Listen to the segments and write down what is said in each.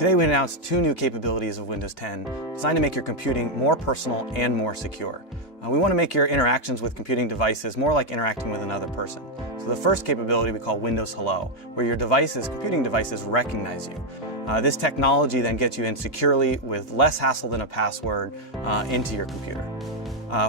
Today we announced two new capabilities of Windows 10 designed to make your computing more personal and more secure. We want to make your interactions with computing devices more like interacting with another person. So the first capability we call Windows Hello, where your computing devices recognize you. This technology then gets you in securely with less hassle than a password into your computer.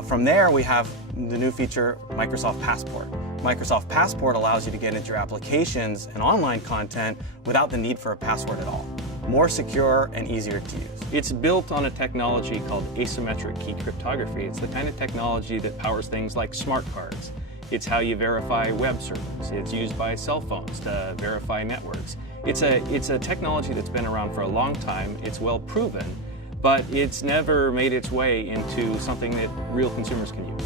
From there we have the new feature Microsoft Passport. Microsoft Passport allows you to get into your applications and online content without the need for a password at all. More secure and easier to use. It's built on a technology called asymmetric key cryptography. It's the kind of technology that powers things like smart cards. It's how you verify web servers. It's used by cell phones to verify networks. It's a technology that's been around for a long time. It's well proven, but it's never made its way into something that real consumers can use.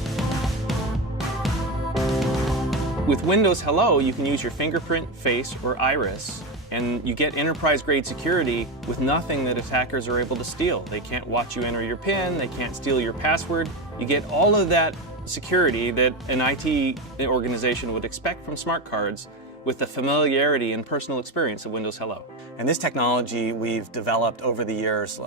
With Windows Hello, you can use your fingerprint, face, or iris, and you get enterprise-grade security with nothing that attackers are able to steal. They can't watch you enter your PIN, they can't steal your password. You get all of that security that an IT organization would expect from smart cards with the familiarity and personal experience of Windows Hello. And this technology we've developed over the years,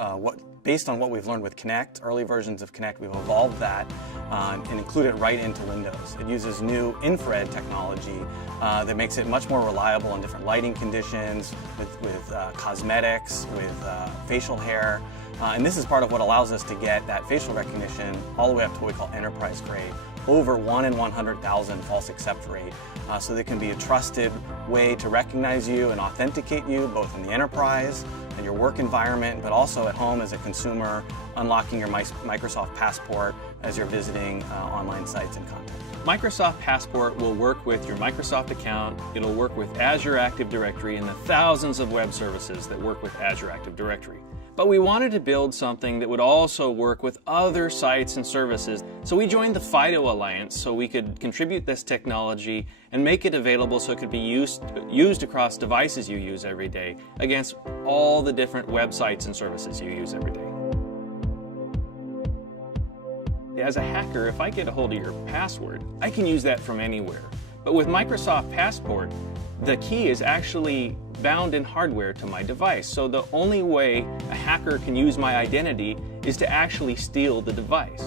based on what we've learned with Kinect, early versions of Kinect, we've evolved that and included it right into Windows. It uses new infrared technology that makes it much more reliable in different lighting conditions, with cosmetics, with facial hair. And this is part of what allows us to get that facial recognition all the way up to what we call enterprise grade, over 1 in 100,000 false accept rate. So there can be a trusted way to recognize you and authenticate you, both in the enterprise and your work environment, but also at home as a consumer, unlocking your Microsoft Passport as you're visiting online sites and content. Microsoft Passport will work with your Microsoft account. It'll work with Azure Active Directory and the thousands of web services that work with Azure Active Directory. But we wanted to build something that would also work with other sites and services. So we joined the FIDO Alliance so we could contribute this technology and make it available so it could be used across devices you use every day against all the different websites and services you use every day. As a hacker, if I get a hold of your password, I can use that from anywhere. But with Microsoft Passport, the key is actually bound in hardware to my device. So the only way a hacker can use my identity is to actually steal the device.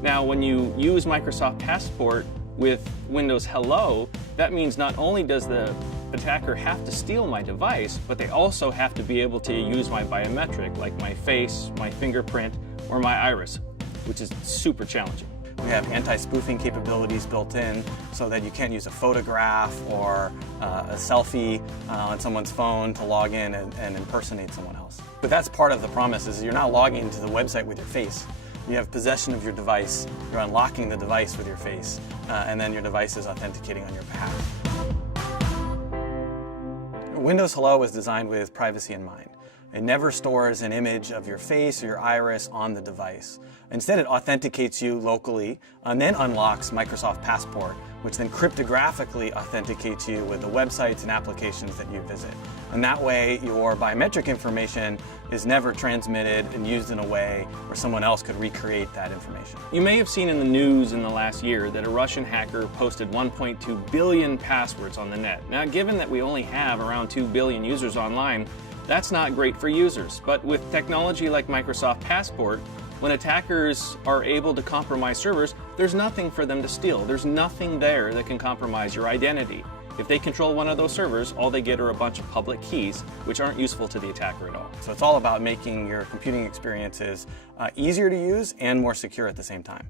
Now, when you use Microsoft Passport with Windows Hello, that means not only does the attacker have to steal my device, but they also have to be able to use my biometric, like my face, my fingerprint, or my iris, which is super challenging. We have anti-spoofing capabilities built in so that you can't use a photograph or a selfie on someone's phone to log in and impersonate someone else. But that's part of the promise, is you're not logging into the website with your face. You have possession of your device, you're unlocking the device with your face, and then your device is authenticating on your behalf. Windows Hello was designed with privacy in mind. It never stores an image of your face or your iris on the device. Instead, it authenticates you locally and then unlocks Microsoft Passport, which then cryptographically authenticates you with the websites and applications that you visit. And that way, your biometric information is never transmitted and used in a way where someone else could recreate that information. You may have seen in the news in the last year that a Russian hacker posted 1.2 billion passwords on the net. Now, given that we only have around 2 billion users online, that's not great for users. But with technology like Microsoft Passport, when attackers are able to compromise servers, there's nothing for them to steal. There's nothing there that can compromise your identity. If they control one of those servers, all they get are a bunch of public keys, which aren't useful to the attacker at all. So it's all about making your computing experiences easier to use and more secure at the same time.